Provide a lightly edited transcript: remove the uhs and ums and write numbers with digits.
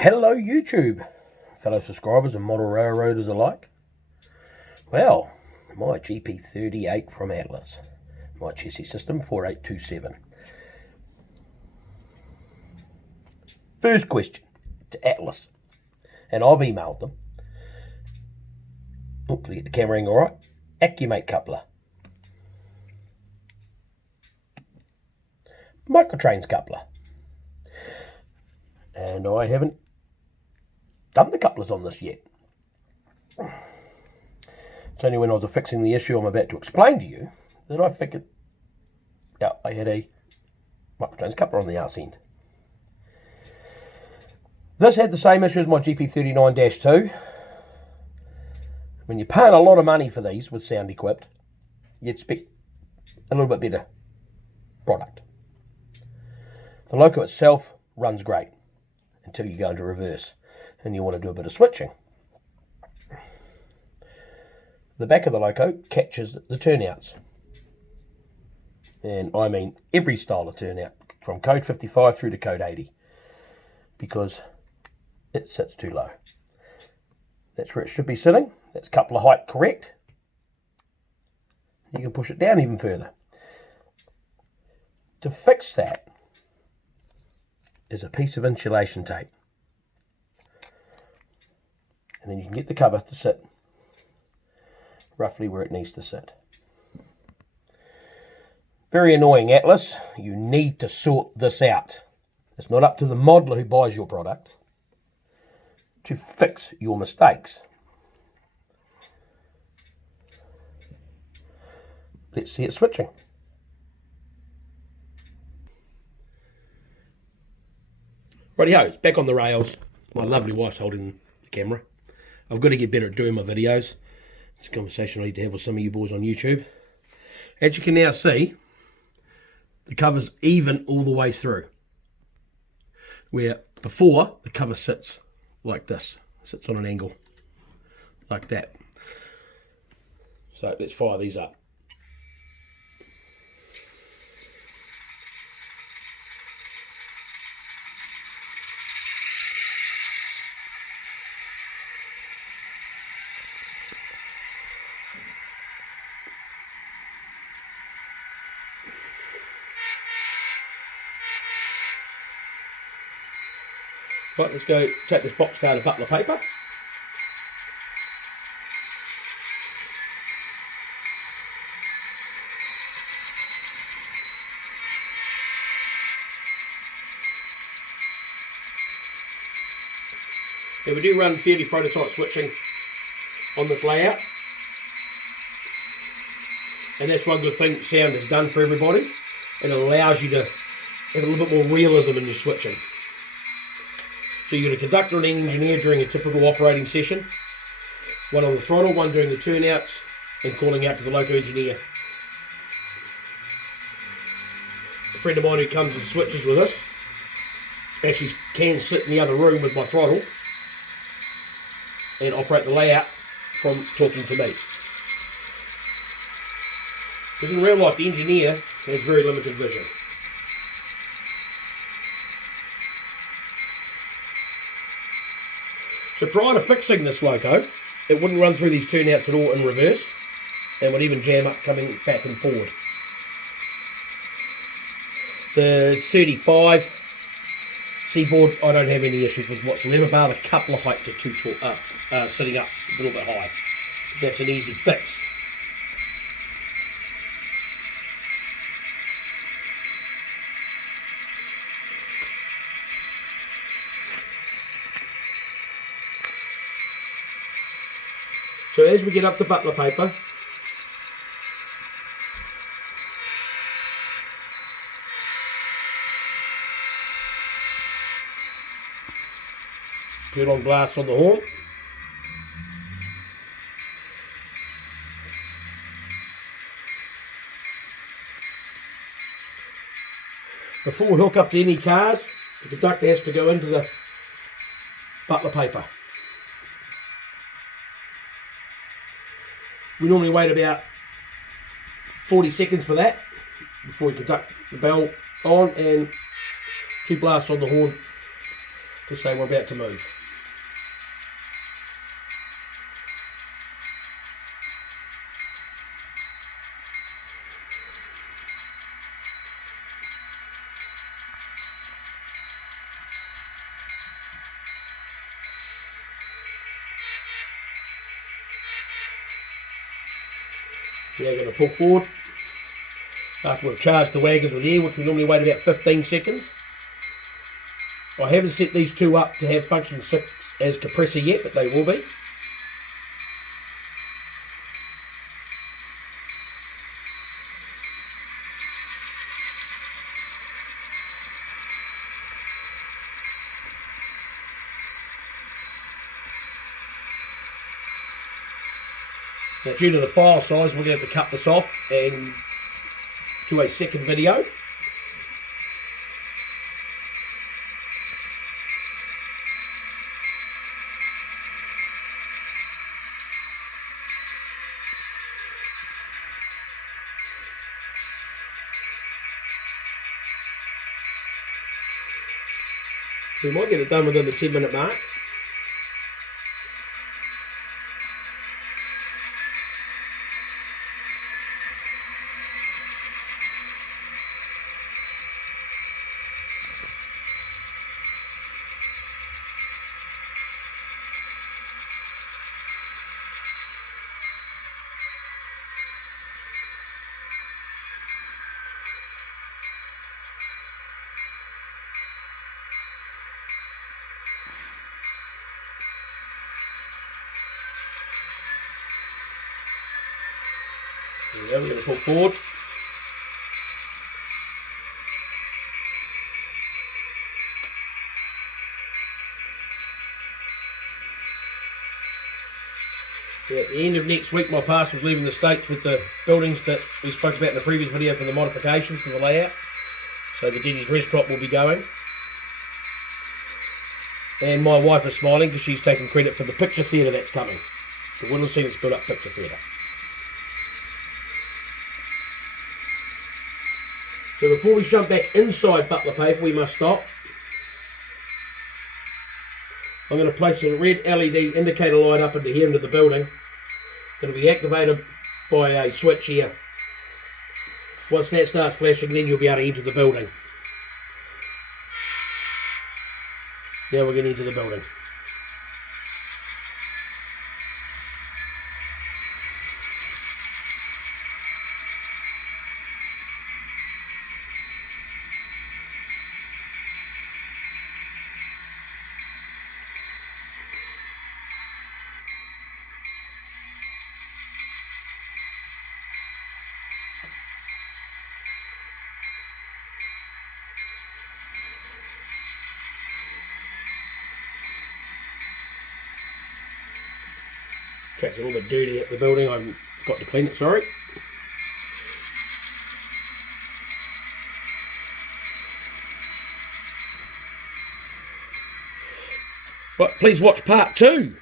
Hello YouTube, fellow subscribers and model railroaders alike. Well, my GP38 from Atlas, my chassis system 4827. First question to Atlas, and I've emailed them. Oh, can I get the camera angle right? Accumate coupler, microtrains coupler, and I haven't done the couplers on this yet. It's only when I was fixing the issue I'm about to explain to you that I figured out I had a microtrains coupler on the arse end. This had the same issue as my GP39-2. When you're paying a lot of money for these with sound equipped, you expect a little bit better product. The loco itself runs great until you go into reverse and you want to do a bit of switching. The back of the loco catches the turnouts, and I mean every style of turnout from code 55 through to code 80, because it sits too low. That's where it should be sitting. That's coupler height correct. You can push it down even further. To fix that is a piece of insulation tape, and then you can get the cover to sit roughly where it needs to sit. Very annoying, Atlas. You need to sort this out. It's not up to the modeler who buys your product to fix your mistakes. Let's see it switching. Rightio, it's back on the rails. My lovely wife's holding the camera. I've got to get better at doing my videos. It's a conversation I need to have with some of you boys on YouTube. As you can now see, the cover's even all the way through. Where before, the cover sits like this. Sits on an angle. Like that. So let's fire these up. Right, let's go take this box card of butler paper. Now we do run fairly prototype switching on this layout. And that's one good thing sound has done for everybody. It allows you to have a little bit more realism in your switching. So you've got a conductor and an engineer during a typical operating session. One on the throttle, one doing the turnouts and calling out to the loco engineer. A friend of mine who comes and switches with us actually can sit in the other room with my throttle and operate the layout from talking to me. Because in real life the engineer has very limited vision. So prior to fixing this loco, it wouldn't run through these turnouts at all in reverse, and would even jam up coming back and forward. The 35 seaboard, I don't have any issues with whatsoever, bar the coupler heights are too tall, sitting up a little bit high. That's an easy fix. So as we get up to butler paper, turn on blast on the horn. Before we hook up to any cars, the conductor has to go into the butler paper. We normally wait about 40 seconds for that before we conduct the bell on, and 2 blasts on the horn to say we're about to move. Now we're going to pull forward after we've charged the wagons with air, which we normally wait about 15 seconds. I haven't set these two up to have function 6 as compressor yet, but they will be. Now, due to the file size, we're going to have to cut this off and do a second video. We might get it done within the 10-minute mark. There we go, we're going to pull forward. At the end of next week, my parcel's leaving the States with the buildings that we spoke about in the previous video for the modifications for the layout. So the Denny's restaurant will be going. And my wife is smiling because she's taking credit for the picture theatre that's coming. The Windows Scenics built up picture theatre. So before we jump back inside Butler paper, we must stop. I'm going to place a red LED indicator light up into here into the building. It'll be activated by a switch here. Once that starts flashing, then you'll be able to enter the building. Now we're going to enter the building. Track's a little bit dirty at the building, I've got to clean it, sorry. But please watch part 2.